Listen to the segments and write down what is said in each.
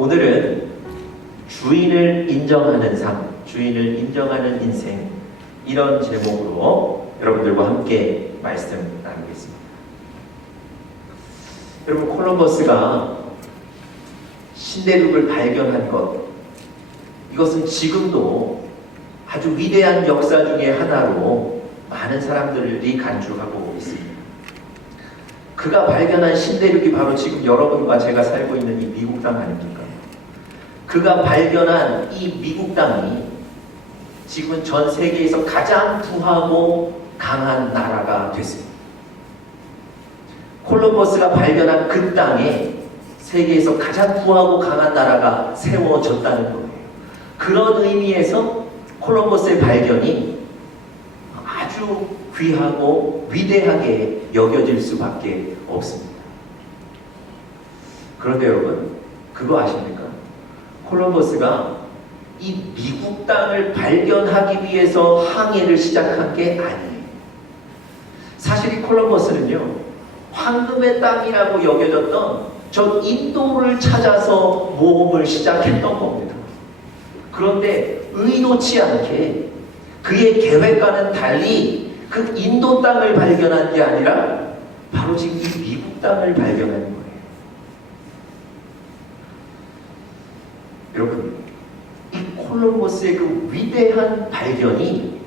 오늘은 주인을 인정하는 삶, 주인을 인정하는 인생, 이런 제목으로 여러분들과 함께 말씀 나누겠습니다. 여러분, 콜럼버스가 신대륙을 발견한 것, 이것은 지금도 아주 위대한 역사 중에 하나로 많은 사람들이 간주하고 있습니다. 그가 발견한 신대륙이 바로 지금 여러분과 제가 살고 있는 이 미국 땅 아닙니까? 그가 발견한 이 미국 땅이 지금은 전 세계에서 가장 부하고 강한 나라가 됐습니다. 콜럼버스가 발견한 그 땅에 세계에서 가장 부하고 강한 나라가 세워졌다는 거예요. 그런 의미에서 콜럼버스의 발견이 아주 귀하고 위대하게 여겨질 수밖에 없습니다. 그런데 여러분, 그거 아십니까? 콜럼버스가 이 미국 땅을 발견하기 위해서 항해를 시작한 게 아니에요. 사실 이 콜럼버스는요, 황금의 땅이라고 여겨졌던 저 인도를 찾아서 모험을 시작했던 겁니다. 그런데 의도치 않게 그의 계획과는 달리 그 인도 땅을 발견한 게 아니라 바로 지금 이 미국 땅을 발견한 거예요. 여러분, 이 콜럼버스의 그 위대한 발견이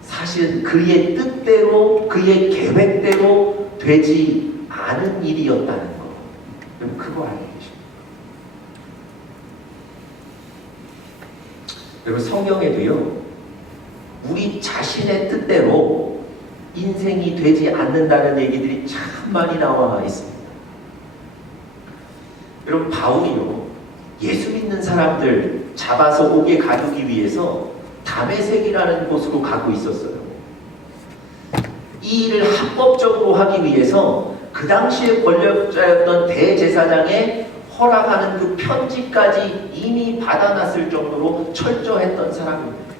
사실 그의 뜻대로, 그의 계획대로 되지 않은 일이었다는 거. 여러분, 그거 알고 계십니까? 여러분, 성경에도요, 우리 자신의 뜻대로 인생이 되지 않는다는 얘기들이 참 많이 나와 있습니다. 여러분, 바울이요, 예수 믿는 사람들 잡아서 옥에 가두기 위해서 다메섹이라는 곳으로 가고 있었어요. 이 일을 합법적으로 하기 위해서 그 당시에 권력자였던 대제사장의 허락하는 그 편지까지 이미 받아놨을 정도로 철저했던 사람입니다.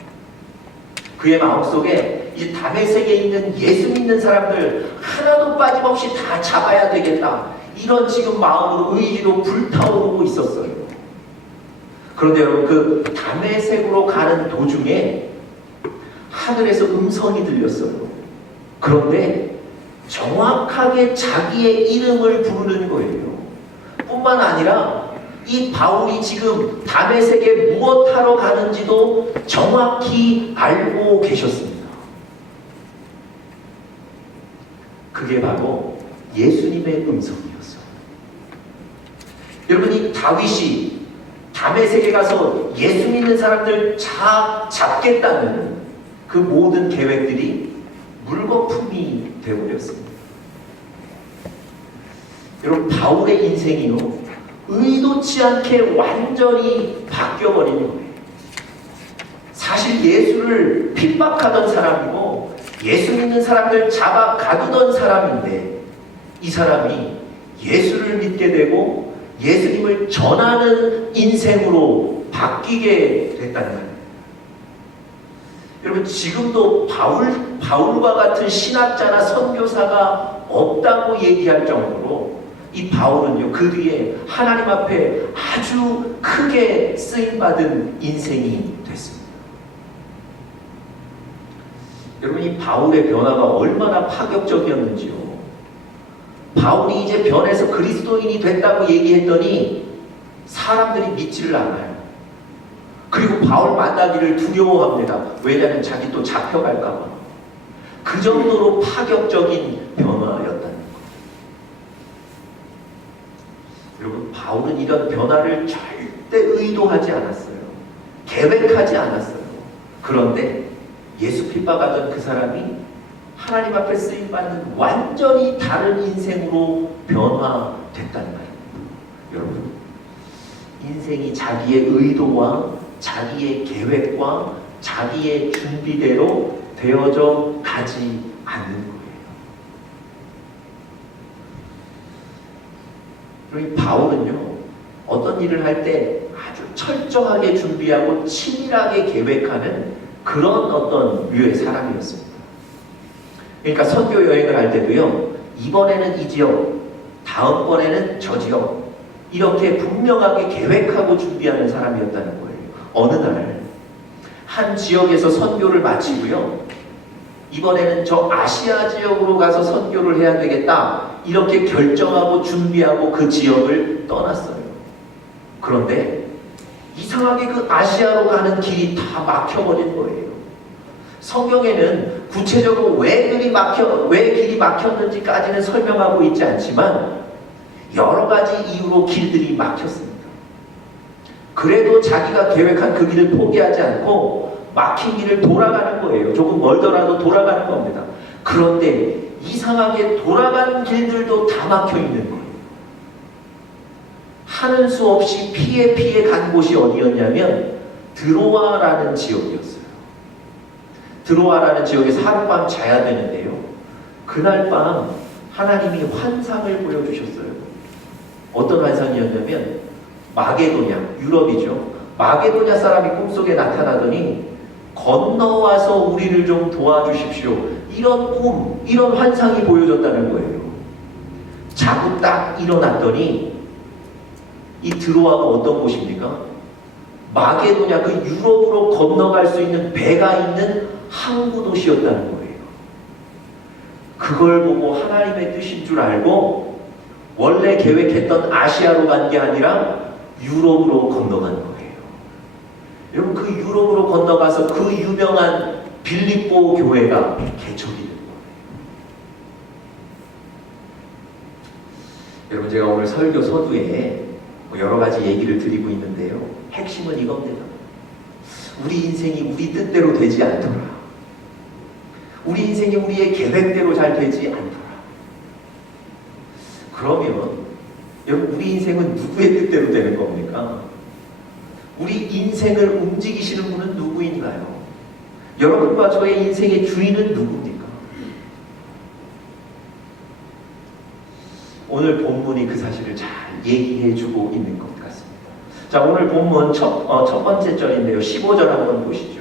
그의 마음속에 이 다메섹에 있는 예수 믿는 사람들 하나도 빠짐없이 다 잡아야 되겠다, 이런 지금 마음으로, 의지로 불타오르고 있었어요. 그런데 여러분, 그 다메섹으로 가는 도중에 하늘에서 음성이 들렸어요. 그런데 정확하게 자기의 이름을 부르는 거예요. 뿐만 아니라 이 바울이 지금 다메섹에 무엇하러 가는지도 정확히 알고 계셨습니다. 그게 바로 예수님의 음성이었어요. 여러분, 이 다윗이 다메섹에 가서 예수 믿는 사람들 잡겠다는 그 모든 계획들이 물거품이 되어버렸습니다. 여러분, 바울의 인생이요, 의도치 않게 완전히 바뀌어버린 거예요. 사실 예수를 핍박하던 사람이고 예수 믿는 사람들 잡아 가두던 사람인데, 이 사람이 예수를 믿게 되고 예수님을 전하는 인생으로 바뀌게 됐다는 거예요. 여러분, 지금도 바울과 같은 신학자나 선교사가 없다고 얘기할 정도로 이 바울은요, 그 뒤에 하나님 앞에 아주 크게 쓰임받은 인생이 됐습니다. 여러분, 이 바울의 변화가 얼마나 파격적이었는지요. 바울이 이제 변해서 그리스도인이 됐다고 얘기했더니 사람들이 믿지를 않아요. 그리고 바울 만나기를 두려워합니다. 왜냐하면 자기 또 잡혀갈까 봐. 그 정도로 파격적인 변화였다는 거예요. 여러분, 바울은 이런 변화를 절대 의도하지 않았어요. 계획하지 않았어요. 그런데 예수 핍박하던 그 사람이 하나님 앞에 쓰임받는 완전히 다른 인생으로 변화됐단 말입니다. 여러분, 인생이 자기의 의도와 자기의 계획과 자기의 준비대로 되어져 가지 않는 거예요. 그리고 바울은요, 어떤 일을 할 때 아주 철저하게 준비하고 치밀하게 계획하는 그런 어떤 류의 사람이었습니다. 그러니까 선교 여행을 할 때도요, 이번에는 이 지역, 다음번에는 저 지역, 이렇게 분명하게 계획하고 준비하는 사람이었다는 거예요. 어느 날 한 지역에서 선교를 마치고요. 이번에는 저 아시아 지역으로 가서 선교를 해야 되겠다. 이렇게 결정하고 준비하고 그 지역을 떠났어요. 그런데 이상하게 그 아시아로 가는 길이 다 막혀버린 거예요. 성경에는 구체적으로 왜 길이 막혔는지까지는 설명하고 있지 않지만 여러 가지 이유로 길들이 막혔습니다. 그래도 자기가 계획한 그 길을 포기하지 않고 막힌 길을 돌아가는 거예요. 조금 멀더라도 돌아가는 겁니다. 그런데 이상하게 돌아가는 길들도 다 막혀 있는 거예요. 하는 수 없이 피해 간 곳이 어디였냐면 드로아라는 지역이었어요. 드로아라는 지역에서 하룻밤 자야 되는데요. 그날 밤 하나님이 환상을 보여주셨어요. 어떤 환상이었냐면 마게도냐, 유럽이죠. 마게도냐 사람이 꿈속에 나타나더니 건너와서 우리를 좀 도와주십시오. 이런 꿈, 이런 환상이 보여졌다는 거예요. 자고 딱 일어났더니 이 드로아가 어떤 곳입니까? 마게도냐, 그 유럽으로 건너갈 수 있는 배가 있는 항구 도시였다는 거예요. 그걸 보고 하나님의 뜻인 줄 알고 원래 계획했던 아시아로 간 게 아니라 유럽으로 건너간 거예요. 여러분, 그 유럽으로 건너가서 그 유명한 빌립보 교회가 개척이 된 거예요. 여러분, 제가 오늘 설교 서두에 여러 가지 얘기를 드리고 있는데요. 핵심은 이겁니다. 우리 인생이 우리 뜻대로 되지 않더라. 우리 인생이 우리의 계획대로 잘 되지 않더라. 그러면 여러분, 우리 인생은 누구의 뜻대로 되는 겁니까? 우리 인생을 움직이시는 분은 누구인가요? 여러분과 저의 인생의 주인은 누굽니까? 오늘 본문이 그 사실을 잘 얘기해주고 있는 것 같습니다. 자, 오늘 본문 첫 번째 절인데요. 15절 한번 보시죠.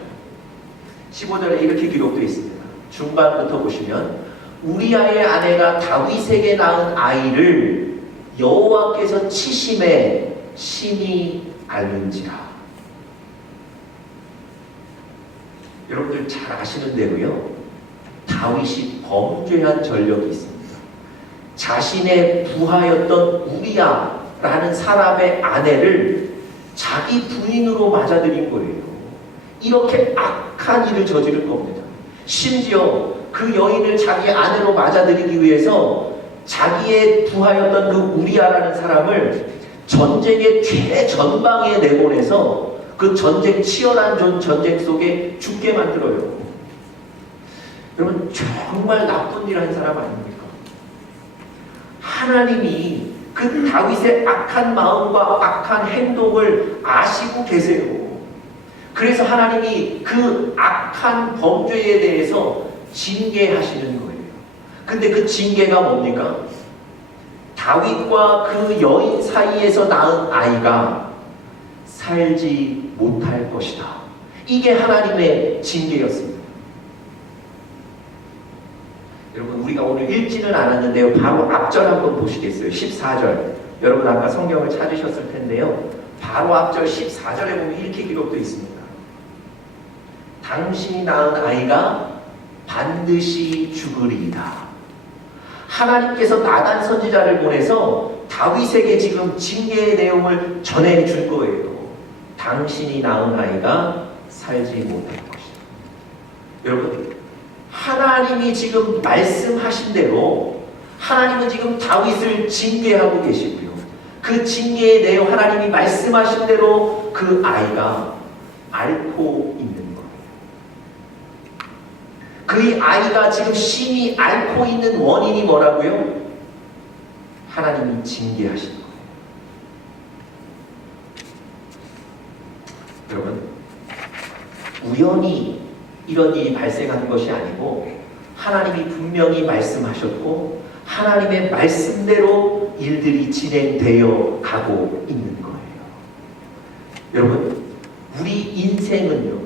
15절에 이렇게 기록되어 있습니다. 중반부터 보시면 우리아의 아내가 다윗에게 낳은 아이를 여호와께서 치심에 신이 알는지라. 여러분들 잘 아시는 대로요. 다윗이 범죄한 전력이 있습니다. 자신의 부하였던 우리아라는 사람의 아내를 자기 부인으로 맞아들인 거예요. 이렇게 악한 일을 저지른 겁니다. 심지어 그 여인을 자기 아내로 맞아들이기 위해서 자기의 부하였던 그 우리아라는 사람을 전쟁의 최전방에 내보내서 그 전쟁, 치열한 전쟁 속에 죽게 만들어요. 여러분, 정말 나쁜 일 한 사람 아닙니까? 하나님이 그 다윗의 악한 마음과 악한 행동을 아시고 계세요. 그래서 하나님이 그 악한 범죄에 대해서 징계하시는 거예요. 근데 그 징계가 뭡니까? 다윗과 그 여인 사이에서 낳은 아이가 살지 못할 것이다. 이게 하나님의 징계였습니다. 여러분, 우리가 오늘 읽지는 않았는데요. 바로 앞절 한번 보시겠어요? 14절. 여러분 아까 성경을 찾으셨을 텐데요. 바로 앞절 14절에 보면 이렇게 기록되어 있습니다. 당신이 낳은 아이가 반드시 죽으리이다. 하나님께서 나단 선지자를 보내서 다윗에게 지금 징계의 내용을 전해줄 거예요. 당신이 낳은 아이가 살지 못할 것이다. 여러분, 하나님이 지금 말씀하신 대로 하나님은 지금 다윗을 징계하고 계시고요. 그 징계의 내용, 하나님이 말씀하신 대로 그 아이가 앓고 있는 거예요. 그 아이가 지금 심히 앓고 있는 원인이 뭐라고요? 하나님이 징계하신 거예요. 여러분, 우연히 이런 일이 발생한 것이 아니고 하나님이 분명히 말씀하셨고 하나님의 말씀대로 일들이 진행되어 가고 있는 거예요. 여러분, 우리 인생은요,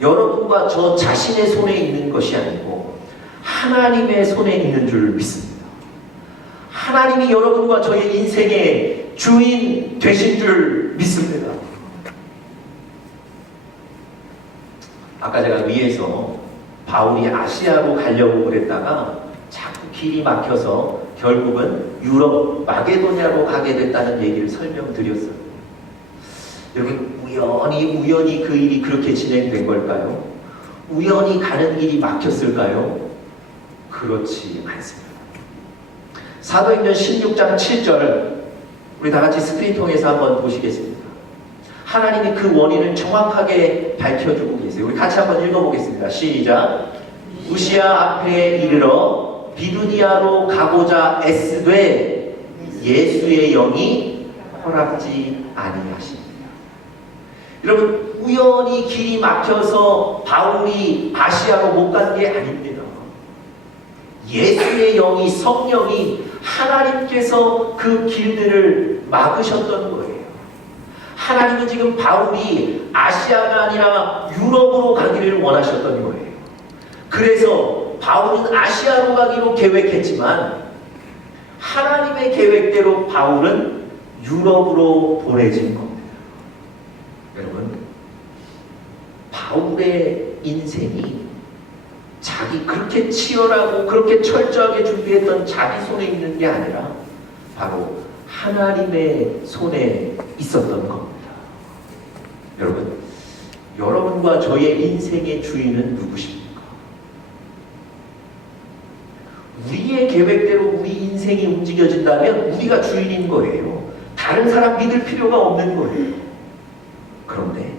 여러분과 저 자신의 손에 있는 것이 아니고 하나님의 손에 있는 줄 믿습니다. 하나님이 여러분과 저의 인생에 주인 되신 줄 믿습니다. 아까 제가 위에서 바울이 아시아로 가려고 그랬다가 자꾸 길이 막혀서 결국은 유럽 마게도냐로 가게 됐다는 얘기를 설명드렸어요. 여러분, 우연히 그 일이 그렇게 진행된 걸까요? 우연히 가는 길이 막혔을까요? 그렇지 않습니다. 사도행전 16장 7절 우리 다 같이 스크린 통해서 한번 보시겠습니다. 하나님이 그 원인을 정확하게 밝혀주고 계세요. 우리 같이 한번 읽어보겠습니다. 시작. 무시아 앞에 이르러 비두니아로 가고자 애쓰되 예수의 영이 허락지 아니하십니다. 여러분, 우연히 길이 막혀서 바울이 아시아로 못 간 게 아닙니다. 예수의 영이, 성령이 하나님께서 그 길들을 막으셨던 거예요. 하나님은 지금 바울이 아시아가 아니라 유럽으로 가기를 원하셨던 거예요. 그래서 바울은 아시아로 가기로 계획했지만 하나님의 계획대로 바울은 유럽으로 보내진 겁니다. 여러분, 바울의 인생이 자기 그렇게 치열하고 그렇게 철저하게 준비했던 자기 손에 있는 게 아니라 바로 하나님의 손에 있었던 겁니다. 여러분, 여러분과 저의 인생의 주인은 누구십니까? 우리의 계획대로 우리 인생이 움직여진다면 우리가 주인인 거예요. 다른 사람 믿을 필요가 없는 거예요. 그런데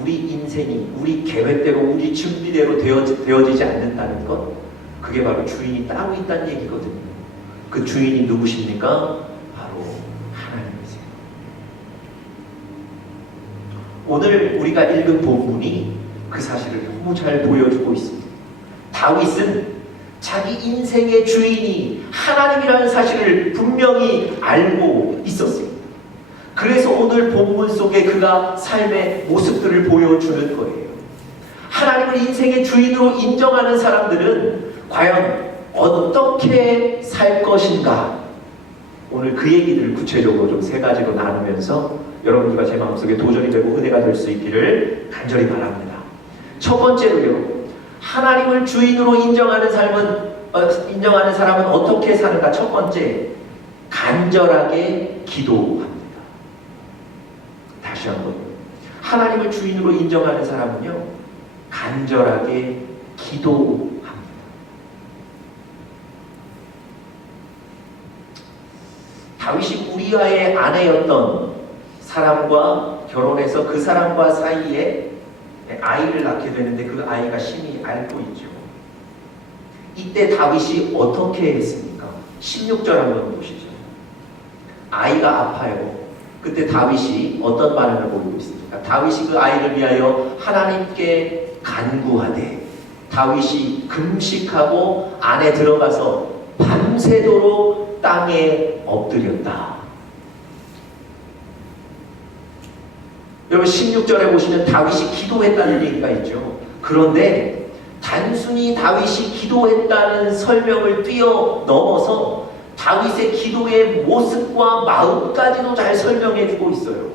우리 인생이 우리 계획대로 우리 준비대로 되어지지 않는다는 것, 그게 바로 주인이 따로 있다는 얘기거든요. 그 주인이 누구십니까? 바로 하나님이세요. 오늘 우리가 읽은 본문이 그 사실을 너무 잘 보여주고 있습니다. 다윗은 자기 인생의 주인이 하나님이라는 사실을 분명히 알고 있었습니다. 그래서 오늘 본문 속에 그가 삶의 모습들을 보여주는 거예요. 하나님을 인생의 주인으로 인정하는 사람들은 과연 어떻게 살 것인가? 오늘 그 얘기들을 구체적으로 좀 세 가지로 나누면서 여러분들과 제 마음속에 도전이 되고 은혜가 될 수 있기를 간절히 바랍니다. 첫 번째로요, 하나님을 주인으로 인정하는 사람은 어떻게 사는가? 첫 번째, 간절하게 기도합니다. 다시 한번, 하나님을 주인으로 인정하는 사람은요, 간절하게 기도합니다. 다윗이 우리아의 아내였던 사람과 결혼해서 그 사람과 사이에 아이를 낳게 되는데 그 아이가 심히 앓고 있죠. 이때 다윗이 어떻게 했습니까? 16절 한번 보시죠. 아이가 아파요. 그때 다윗이 어떤 반응을 보이고 있습니까? 다윗이 그 아이를 위하여 하나님께 간구하되 다윗이 금식하고 안에 들어가서 밤새도록 땅에 엎드렸다. 여러분, 16절에 보시면 다윗이 기도했다는 얘기가 있죠. 그런데 단순히 다윗이 기도했다는 설명을 뛰어넘어서 다윗의 기도의 모습과 마음까지도 잘 설명해 주고 있어요.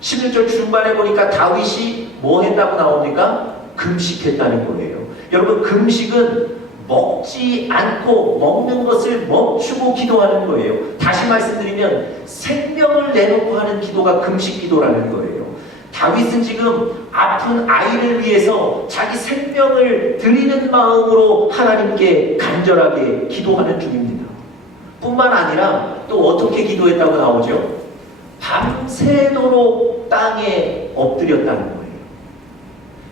16절 중반에 보니까 다윗이 뭐 했다고 나옵니까? 금식했다는 거예요. 여러분, 금식은 먹지 않고 먹는 것을 멈추고 기도하는 거예요. 다시 말씀드리면 생명을 내놓고 하는 기도가 금식 기도라는 거예요. 다윗은 지금 아픈 아이를 위해서 자기 생명을 드리는 마음으로 하나님께 간절하게 기도하는 중입니다. 뿐만 아니라 또 어떻게 기도했다고 나오죠? 밤새도록 땅에 엎드렸다는 거예요.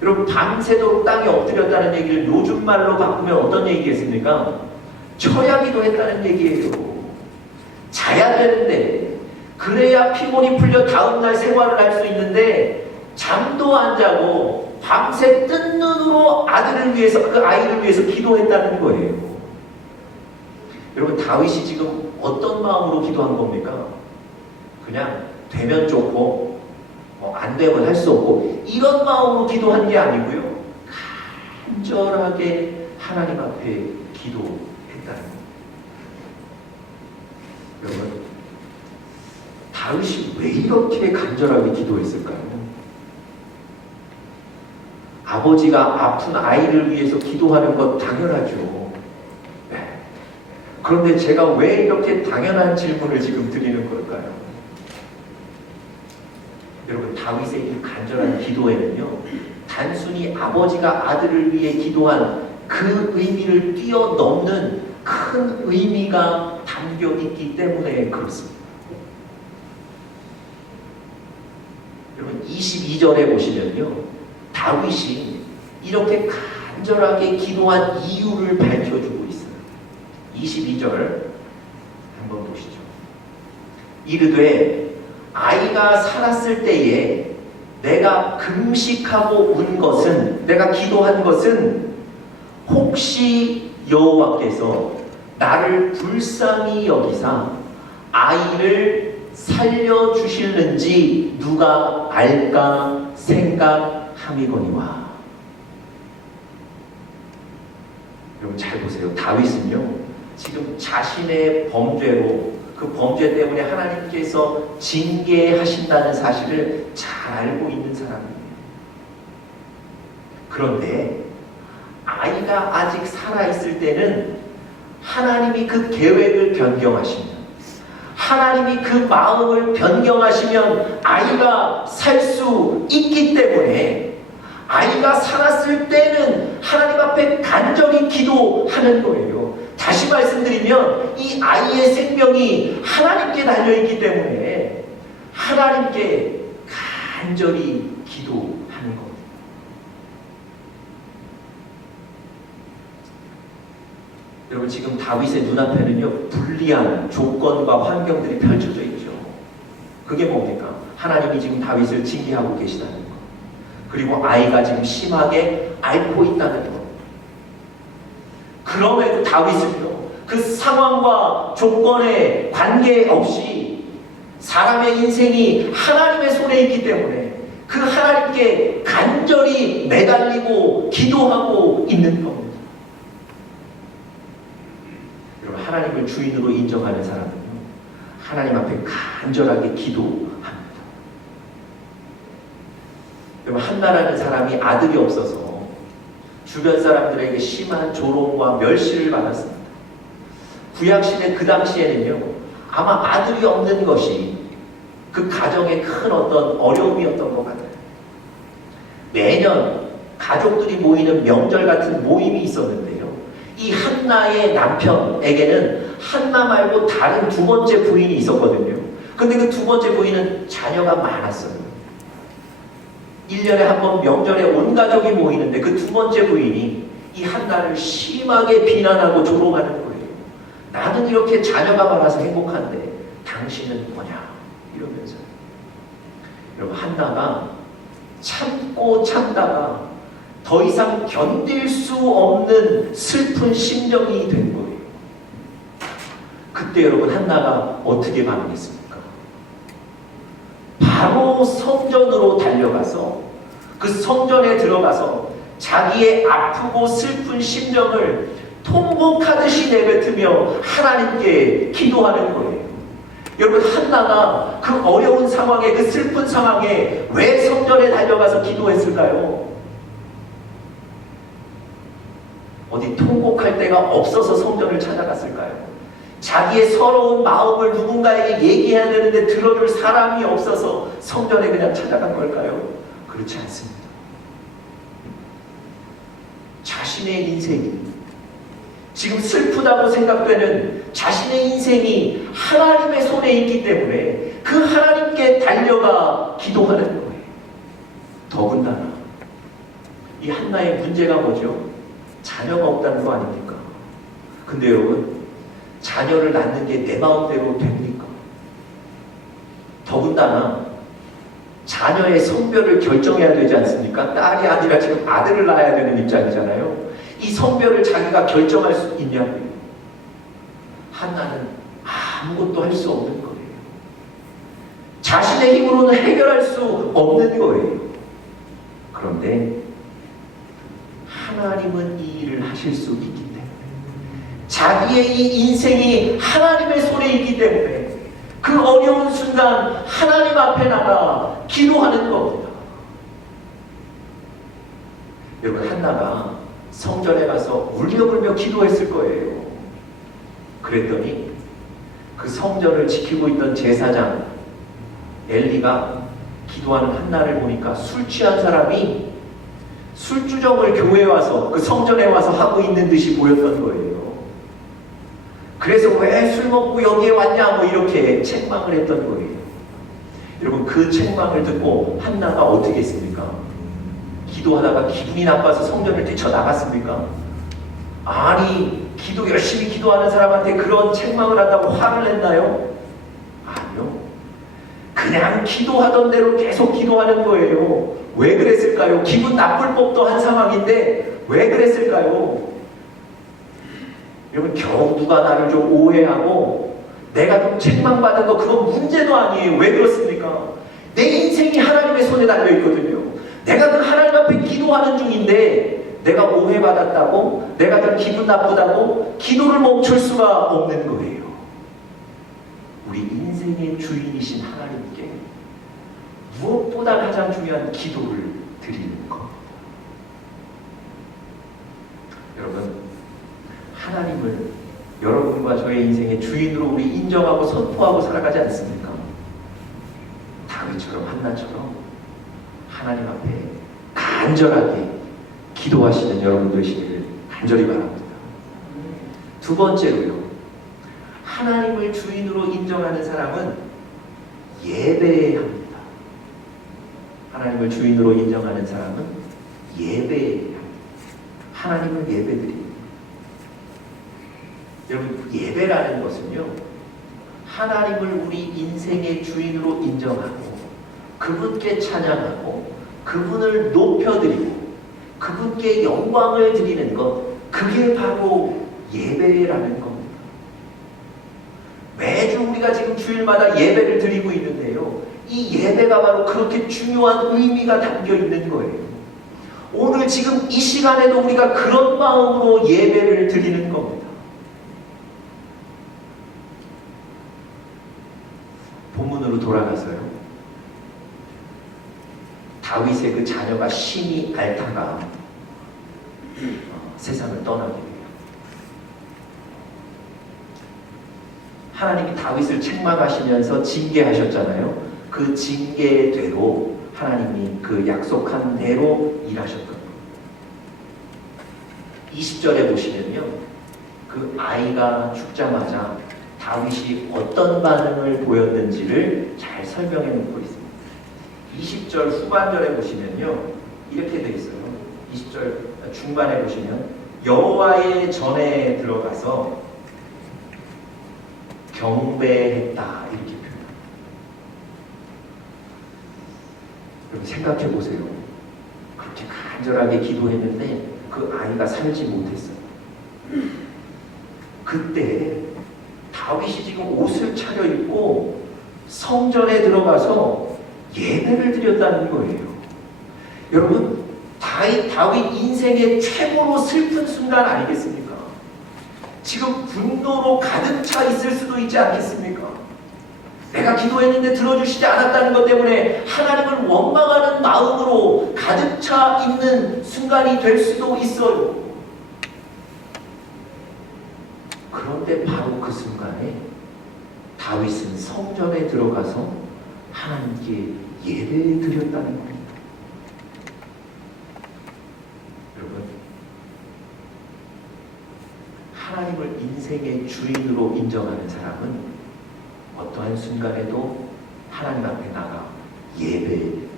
여러분, 밤새도록 땅에 엎드렸다는 얘기를 요즘 말로 바꾸면 어떤 얘기겠습니까? 처야기도 했다는 얘기예요. 자야 되는데, 그래야 피곤이 풀려 다음날 생활을 할 수 있는데 잠도 안 자고 밤새 뜬 눈으로 아들을 위해서, 그 아이를 위해서 기도했다는 거예요. 여러분, 다윗이 지금 어떤 마음으로 기도한 겁니까? 그냥 되면 좋고 안 되면 할 수 없고 이런 마음으로 기도한 게 아니고요, 간절하게 하나님 앞에 기도했다는 겁니다. 여러분, 다윗이 왜 이렇게 간절하게 기도했을까요? 아버지가 아픈 아이를 위해서 기도하는 것 당연하죠. 네. 그런데 제가 왜 이렇게 당연한 질문을 지금 드리는 걸까요? 여러분, 다윗의 이 간절한 기도에는요, 단순히 아버지가 아들을 위해 기도한 그 의미를 뛰어넘는 큰 의미가 담겨 있기 때문에 그렇습니다. 여러분, 22절에 보시면요, 다윗이 이렇게 간절하게 기도한 이유를 밝혀주고 있어요. 22절 한번 보시죠. 이르되 아이가 살았을 때에 내가 금식하고 운 것은, 내가 기도한 것은 혹시 여호와께서 나를 불쌍히 여기사 아이를 살려주실는지 누가 알까 생각함이거니와. 여러분 잘 보세요. 다윗은요, 지금 자신의 범죄로, 그 범죄 때문에 하나님께서 징계하신다는 사실을 잘 알고 있는 사람이에요. 그런데 아이가 아직 살아있을 때는 하나님이 그 계획을 변경하시면, 하나님이 그 마음을 변경하시면 아이가 살 수 있기 때문에 아이가 살았을 때는 하나님 앞에 간절히 기도하는 거예요. 다시 말씀드리면 이 아이의 생명이 하나님께 달려있기 때문에 하나님께 간절히 기도하는 겁니다. 여러분, 지금 다윗의 눈앞에는요, 불리한 조건과 환경들이 펼쳐져 있죠. 그게 뭡니까? 하나님이 지금 다윗을 징계하고 계시다는 것, 그리고 아이가 지금 심하게 앓고 있다는 것. 그럼에도 다윗은요, 그 상황과 조건에 관계없이 사람의 인생이 하나님의 손에 있기 때문에 그 하나님께 간절히 매달리고 기도하고 있는 겁니다. 여러분, 하나님을 주인으로 인정하는 사람은요, 하나님 앞에 간절하게 기도합니다. 여러분, 한나라는 사람이 아들이 없어서 주변 사람들에게 심한 조롱과 멸시를 받았습니다. 구약시대 그 당시에는요, 아마 아들이 없는 것이 그 가정의 큰 어떤 어려움이었던 것 같아요. 매년 가족들이 모이는 명절 같은 모임이 있었는데요, 이 한나의 남편에게는 한나 말고 다른 두 번째 부인이 있었거든요. 근데 그 두 번째 부인은 자녀가 많았어요. 1년에 한 번 명절에 온 가족이 모이는데 그 두 번째 부인이 이 한나를 심하게 비난하고 조롱하는 거예요. 나는 이렇게 자녀가 많아서 행복한데 당신은 뭐냐, 이러면서. 여러분, 한나가 참고 참다가 더 이상 견딜 수 없는 슬픈 심정이 된 거예요. 그때 여러분, 한나가 어떻게 반응했습니까? 바로 성전으로 달려가서 그 성전에 들어가서 자기의 아프고 슬픈 심정을 통곡하듯이 내뱉으며 하나님께 기도하는 거예요. 여러분, 한나가 그 어려운 상황에, 그 슬픈 상황에 왜 성전에 달려가서 기도했을까요? 어디 통곡할 데가 없어서 성전을 찾아갔을까요? 자기의 서러운 마음을 누군가에게 얘기해야 되는데 들어줄 사람이 없어서 성전에 그냥 찾아간 걸까요? 그렇지 않습니다. 자신의 인생이, 지금 슬프다고 생각되는 자신의 인생이 하나님의 손에 있기 때문에 그 하나님께 달려가 기도하는 거예요. 더군다나 이 한나의 문제가 뭐죠? 자녀가 없다는 거 아닙니까? 근데 여러분, 자녀를 낳는 게 내 마음대로 됩니까? 더군다나 자녀의 성별을 결정해야 되지 않습니까? 딸이 아니라 지금 아들을 낳아야 되는 입장이잖아요. 이 성별을 자기가 결정할 수 있냐고요. 한나는 아무것도 할 수 없는 거예요. 자신의 힘으로는 해결할 수 없는 거예요. 그런데 하나님은 이 일을 하실 수 있기 때문에, 자기의 이 인생이 하나님의 손에 있기 때문에 그 어려운 순간 하나님 앞에 나가 기도하는 겁니다. 여러분, 한나가 성전에 가서 울며불며 기도했을 거예요. 그랬더니 그 성전을 지키고 있던 제사장 엘리가 기도하는 한나를 보니까 술 취한 사람이 술주정을 교회에 와서 그 성전에 와서 하고 있는 듯이 보였던 거예요. 그래서 왜 술 먹고 여기에 왔냐 뭐 이렇게 책망을 했던 거예요. 여러분, 그 책망을 듣고 한나가 어떻게 했습니까? 기도하다가 기분이 나빠서 성전을 뛰쳐나갔습니까? 아니, 기도 열심히 기도하는 사람한테 그런 책망을 한다고 화를 냈나요? 아니요. 그냥 기도하던 대로 계속 기도하는 거예요. 왜 그랬을까요? 기분 나쁠 법도 한 상황인데 왜 그랬을까요? 여러분, 겨우 누가 나를 좀 오해하고 내가 좀 책망받은 거 그건 문제도 아니에요. 왜 그렇습니까? 내 인생이 하나님의 손에 달려있거든요. 내가 그 하나님 앞에 기도하는 중인데 내가 오해받았다고, 내가 좀 기분 나쁘다고 기도를 멈출 수가 없는 거예요. 우리 인생의 주인이신 하나님께 무엇보다 가장 중요한 기도를 드리는 겁니다. 여러분, 하나님을 여러분과 저의 인생의 주인으로 우리 인정하고 선포하고 살아가지 않습니까? 다윗처럼 한나처럼 하나님 앞에 간절하게 기도하시는 여러분 되시기를 간절히 바랍니다. 두 번째로요, 하나님을 주인으로 인정하는 사람은 예배해야 합니다. 하나님을 주인으로 인정하는 사람은 예배해야 합니다. 하나님을 예배드립니다. 여러분, 예배라는 것은요, 하나님을 우리 인생의 주인으로 인정하고 그분께 찬양하고 그분을 높여드리고 그분께 영광을 드리는 것, 그게 바로 예배라는 겁니다. 매주 우리가 지금 주일마다 예배를 드리고 있는데요, 이 예배가 바로 그렇게 중요한 의미가 담겨 있는 거예요. 오늘 지금 이 시간에도 우리가 그런 마음으로 예배를 드리는 겁니다. 본문으로 돌아가서요, 다윗의 그 자녀가 심히 앓다가 세상을 떠나게 돼요. 하나님이 다윗을 책망하시면서 징계하셨잖아요. 그 징계대로 하나님이 그 약속한 대로 일하셨던 거예요. 20절에 보시면요, 그 아이가 죽자마자 다윗이 어떤 반응을 보였는지를 잘 설명해 놓고 있습니다. 20절 후반절에 보시면요, 이렇게 되어 있어요. 20절 중반에 보시면 여호와의 전에 들어가서 경배했다, 이렇게 표현합니다. 여러분, 생각해 보세요. 그렇게 간절하게 기도했는데 그 아이가 살지 못했어요. 그때 다윗이 지금 옷을 차려입고 성전에 들어가서 예배를 드렸다는 거예요. 여러분, 다윗 인생의 최고로 슬픈 순간 아니겠습니까? 지금 분노로 가득 차 있을 수도 있지 않겠습니까? 내가 기도했는데 들어주시지 않았다는 것 때문에 하나님을 원망하는 마음으로 가득 차 있는 순간이 될 수도 있어요. 그런데 바로 그 순간에 다윗은 성전에 들어가서 하나님께 예배를 드렸다는 겁니다. 여러분, 하나님을 인생의 주인으로 인정하는 사람은 어떠한 순간에도 하나님 앞에 나가 예배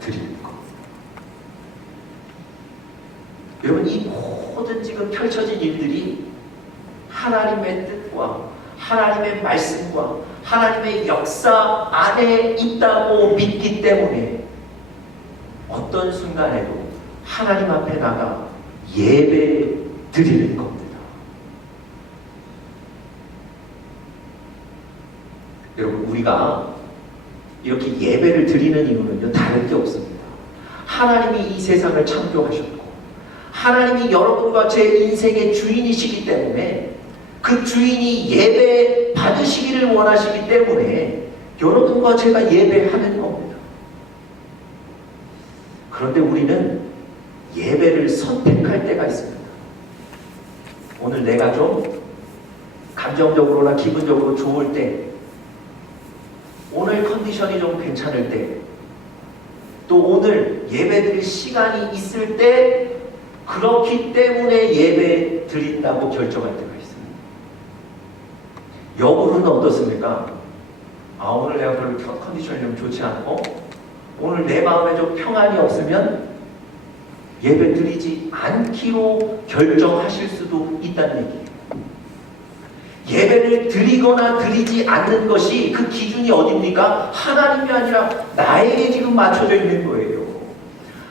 드리는 것. 여러분, 이 모든 지금 펼쳐진 일들이 하나님의 뜻과 하나님의 말씀과 하나님의 역사 안에 있다고 믿기 때문에 어떤 순간에도 하나님 앞에 나가 예배 드리는 겁니다. 여러분, 우리가 이렇게 예배를 드리는 이유는요, 다른 게 없습니다. 하나님이 이 세상을 창조하셨고 하나님이 여러분과 제 인생의 주인이시기 때문에 그 주인이 예배 받으시기를 원하시기 때문에 여러분과 제가 예배하는 겁니다. 그런데 우리는 예배를 선택할 때가 있습니다. 오늘 내가 좀 감정적으로나 기분적으로 좋을 때, 오늘 컨디션이 좀 괜찮을 때, 또 오늘 예배드릴 시간이 있을 때, 그렇기 때문에 예배 드린다고 결정할 때가 있습니다. 여러분은 어떻습니까? 오늘 내가 별로 컨디션이 좀 좋지 않고 오늘 내 마음에 좀 평안이 없으면 예배 드리지 않기로 결정하실 수도 있다는 얘기예요. 예배를 드리거나 드리지 않는 것이 그 기준이 어딥니까? 하나님이 아니라 나에게 지금 맞춰져 있는 거예요.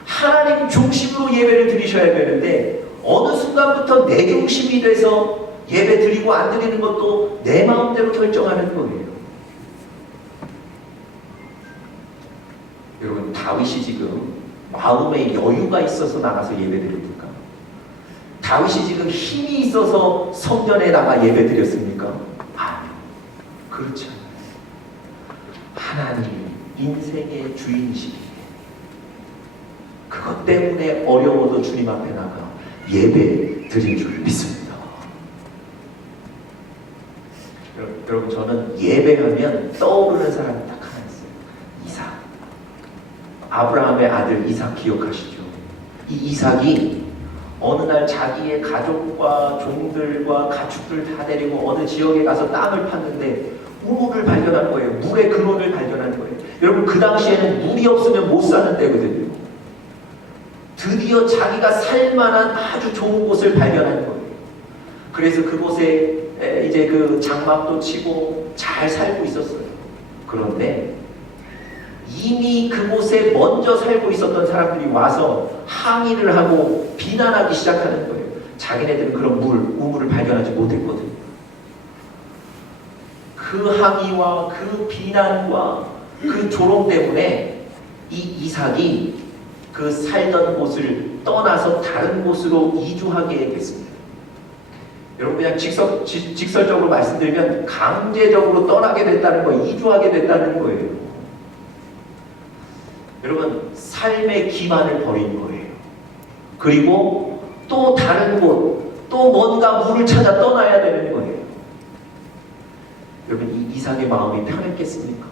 하나님 중심으로 예배를 드리셔야 되는데 어느 순간부터 내 중심이 돼서 예배 드리고 안 드리는 것도 내 마음대로 결정하는 거예요. 여러분, 다윗이 지금 마음에 여유가 있어서 나가서 예배 드립니까? 다윗이 지금 힘이 있어서 성전에 나가 예배 드렸습니까? 아니요. 그렇지 않아요. 하나님 인생의 주인이시기에 그것 때문에 어려워도 주님 앞에 나가 예배 드린 줄 믿습니다. 여러분, 저는 예배하면 떠오르는 사람이 딱 하나 있어요. 이삭. 아브라함의 아들 이삭 기억하시죠? 이 이삭이 어느 날 자기의 가족과 종들과 가축들 다 데리고 어느 지역에 가서 땅을 팠는데 우물을 발견한 거예요. 물의 근원을 발견한 거예요. 여러분, 그 당시에는 물이 없으면 못 사는 때거든요. 드디어 자기가 살만한 아주 좋은 곳을 발견한 거예요. 그래서 그곳에 이제 그 장막도 치고 잘 살고 있었어요. 그런데 이미 그곳에 먼저 살고 있었던 사람들이 와서 항의를 하고 비난하기 시작하는 거예요. 자기네들은 그런 우물을 발견하지 못했거든요. 그 항의와 그 비난과 그 조롱 때문에 이 이삭이 그 살던 곳을 떠나서 다른 곳으로 이주하게 됐습니다. 여러분, 그냥 직설적으로 말씀드리면 강제적으로 떠나게 됐다는 거예요. 이주하게 됐다는 거예요. 여러분, 삶의 기반을 버린 거예요. 그리고 또 다른 곳, 또 뭔가 물을 찾아 떠나야 되는 거예요. 여러분, 이 이삭의 마음이 편했겠습니까?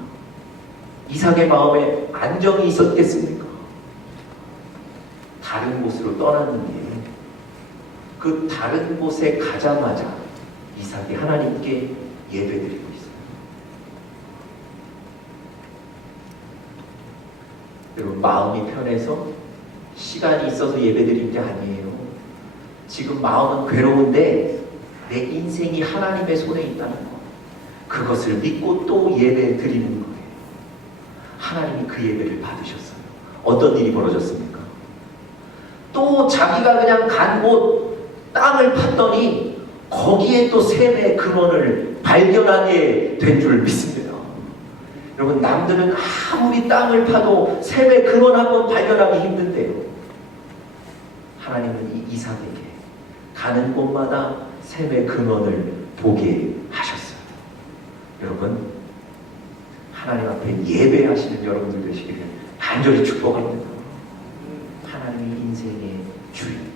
이삭의 마음에 안정이 있었겠습니까? 다른 곳으로 떠났는데 그 다른 곳에 가자마자 이삭이 하나님께 예배드리고 있어요. 여러분, 마음이 편해서 시간이 있어서 예배드린 게 아니에요. 지금 마음은 괴로운데 내 인생이 하나님의 손에 있다는 것, 그것을 믿고 또 예배드리는 거예요. 하나님이 그 예배를 받으셨어요. 어떤 일이 벌어졌습니까? 또 자기가 그냥 간 곳 땅을 팠더니 거기에 또 샘의 근원을 발견하게 된 줄 믿습니다. 여러분, 남들은 아무리 땅을 파도 샘의 근원 한번 발견하기 힘든데요, 하나님은 이 이삭에게 가는 곳마다 샘의 근원을 보게 하셨어요. 여러분, 하나님 앞에 예배하시는 여러분들 되시기를 간절히 축복합니다. 하나님이 인생의 주인이세요.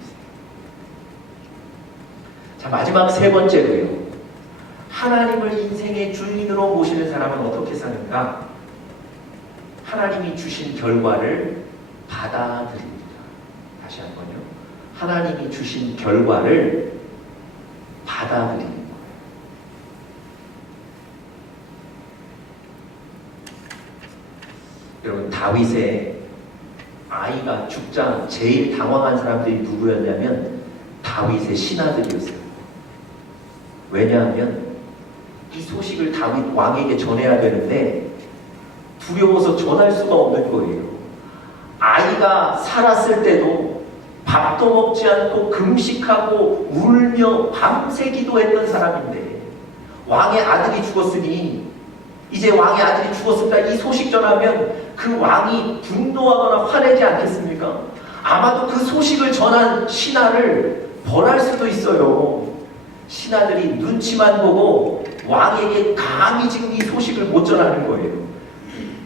자, 마지막 세 번째로요. 하나님을 인생의 주인으로 모시는 사람은 어떻게 사는가? 하나님이 주신 결과를 받아들입니다. 다시 한번요. 하나님이 주신 결과를 받아들이는 거예요. 여러분, 다윗의 아이가 죽자 제일 당황한 사람들이 누구였냐면 다윗의 신하들이었어요. 왜냐하면 이 소식을 다윗 왕에게 전해야 되는데 두려워서 전할 수가 없는 거예요. 아이가 살았을 때도 밥도 먹지 않고 금식하고 울며 밤새 기도했던 사람인데 왕의 아들이 죽었으니, 이제 왕의 아들이 죽었습니다, 이 소식 전하면 그 왕이 분노하거나 화내지 않겠습니까? 아마도 그 소식을 전한 신하를 벌할 수도 있어요. 신하들이 눈치만 보고 왕에게 감히 지금 이 소식을 못 전하는 거예요.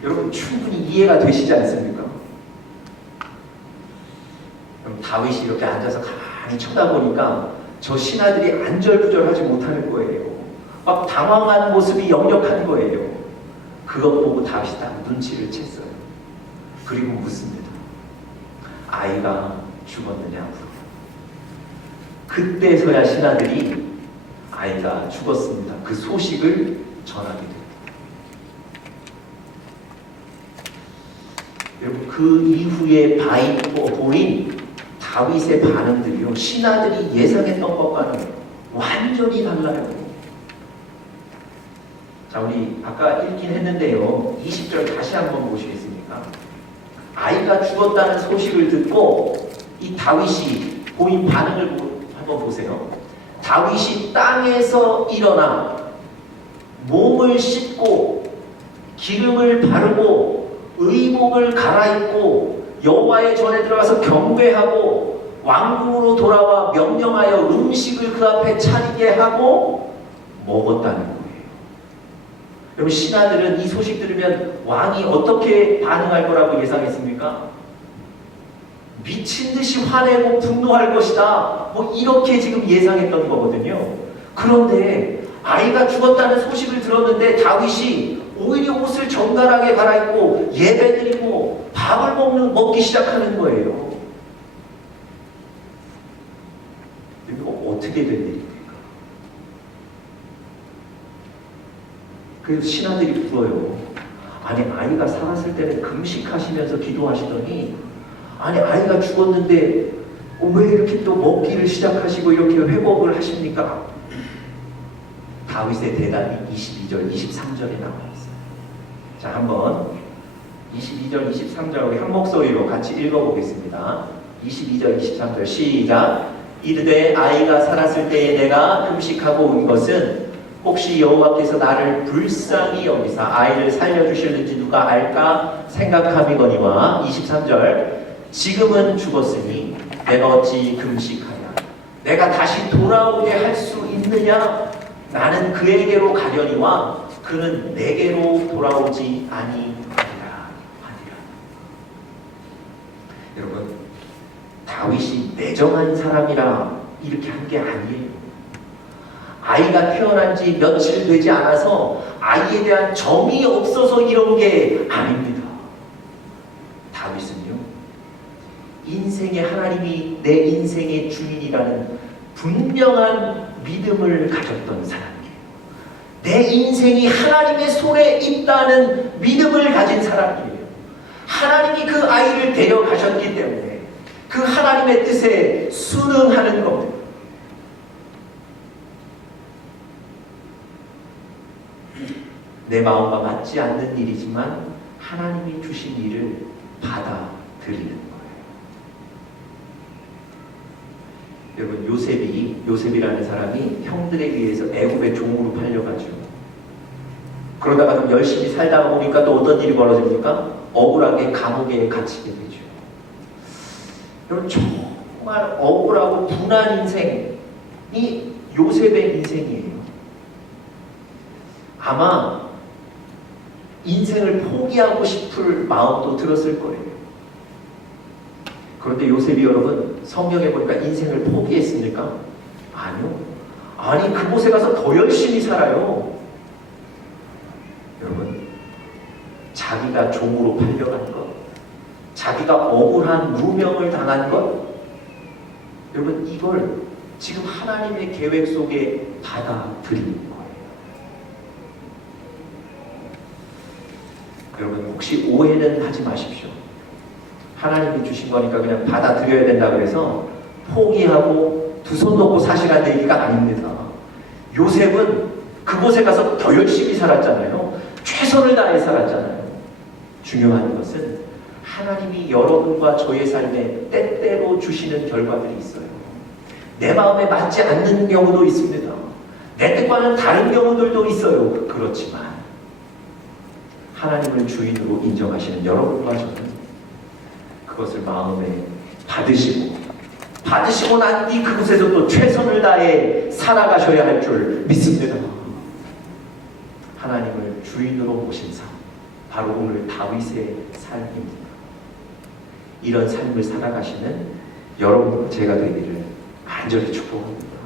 여러분 충분히 이해가 되시지 않습니까? 그럼 다윗이 이렇게 앉아서 가만히 쳐다보니까 저 신하들이 안절부절하지 못하는 거예요. 막 당황한 모습이 역력한 거예요. 그것 보고 다윗이 딱 눈치를 챘어요. 그리고 묻습니다. 아이가 죽었느냐고. 그때서야 신하들이 아이가 죽었습니다. 그 소식을 전하게 됩니다. 여러분 그 이후에 보인 다윗의 반응들이요, 신하들이 예상했던 것과는 완전히 달라요. 자, 우리 아까 읽긴 했는데요, 20절 다시 한번 보시겠습니까? 아이가 죽었다는 소식을 듣고 이 다윗이 보인 반응을 한번 보세요. 다윗이 땅에서 일어나 몸을 씻고 기름을 바르고 의복을 갈아입고 여호와의 전에 들어가서 경배하고 왕궁으로 돌아와 명령하여 음식을 그 앞에 차리게 하고 먹었다는 거예요. 여러분 신하들은 이 소식 들으면 왕이 어떻게 반응할 거라고 예상했습니까? 미친 듯이 화내고 분노할 것이다. 뭐 이렇게 지금 예상했던 거거든요. 그런데 아이가 죽었다는 소식을 들었는데 다윗이 오히려 옷을 정갈하게 갈아입고 예배드리고 밥을 먹기 시작하는 거예요. 이거 어떻게 된 일입니까? 그래서 신하들이 물어요. 아니 아이가 살았을 때는 금식하시면서 기도하시더니 아니 아이가 죽었는데 왜 이렇게 또 먹기를 시작하시고 이렇게 회복을 하십니까? 다윗의 대답이 22절, 23절에 나와 있어요. 자, 한번 22절, 23절 우리 한 목소리로 같이 읽어보겠습니다. 22절, 23절 시작. 이르되 아이가 살았을 때에 내가 금식하고 온 것은 혹시 여호와께서 나를 불쌍히 여기사 아이를 살려주실는지 누가 알까 생각함이거니와 23절 지금은 죽었으니 내가 어찌 금식하냐 내가 다시 돌아오게 할 수 있느냐 나는 그에게로 가려니와 그는 내게로 돌아오지 아니하리라. 여러분 다윗이 매정한 사람이라 이렇게 한 게 아니에요. 아이가 태어난 지 며칠 되지 않아서 아이에 대한 정이 없어서 이런 게 아닙니다. 다윗은요 인생의 하나님이 내 인생의 주인이라는 분명한 믿음을 가졌던 사람이에요. 내 인생이 하나님의 손에 있다는 믿음을 가진 사람이에요. 하나님이 그 아이를 데려가셨기 때문에 그 하나님의 뜻에 순응하는 겁니다. 내 마음과 맞지 않는 일이지만 하나님이 주신 일을 받아들이는 거예요. 여러분 요셉이라는 사람이 형들에 의해서 애굽의 종으로 팔려가죠. 그러다가 좀 열심히 살다가 보니까 또 어떤 일이 벌어집니까? 억울하게 감옥에 갇히게 되죠. 여러분 정말 억울하고 분한 인생이 요셉의 인생이에요. 아마 인생을 포기하고 싶을 마음도 들었을 거예요. 그런데 요셉이 여러분 성경에 보니까 인생을 포기했습니까? 아니요. 아니 그곳에 가서 더 열심히 살아요. 여러분 자기가 종으로 팔려간 것, 자기가 억울한 누명을 당한 것, 여러분 이걸 지금 하나님의 계획 속에 받아들이는 거예요. 여러분 혹시 오해는 하지 마십시오. 하나님이 주신 거니까 그냥 받아들여야 된다 그래서 포기하고 두 손 놓고 사시라는 얘기가 아닙니다. 요셉은 그곳에 가서 더 열심히 살았잖아요. 최선을 다해 살았잖아요. 중요한 것은 하나님이 여러분과 저의 삶에 때때로 주시는 결과들이 있어요. 내 마음에 맞지 않는 경우도 있습니다. 내 뜻과는 다른 경우들도 있어요. 그렇지만 하나님을 주인으로 인정하시는 여러분과 저는 그것을 마음에 받으시고 난 뒤 그곳에서 또 최선을 다해 살아가셔야 할 줄 믿습니다. 주인으로 모신 삶, 바로 오늘 다윗의 삶입니다. 이런 삶을 살아가시는 여러분 제가 되기를 간절히 축복합니다.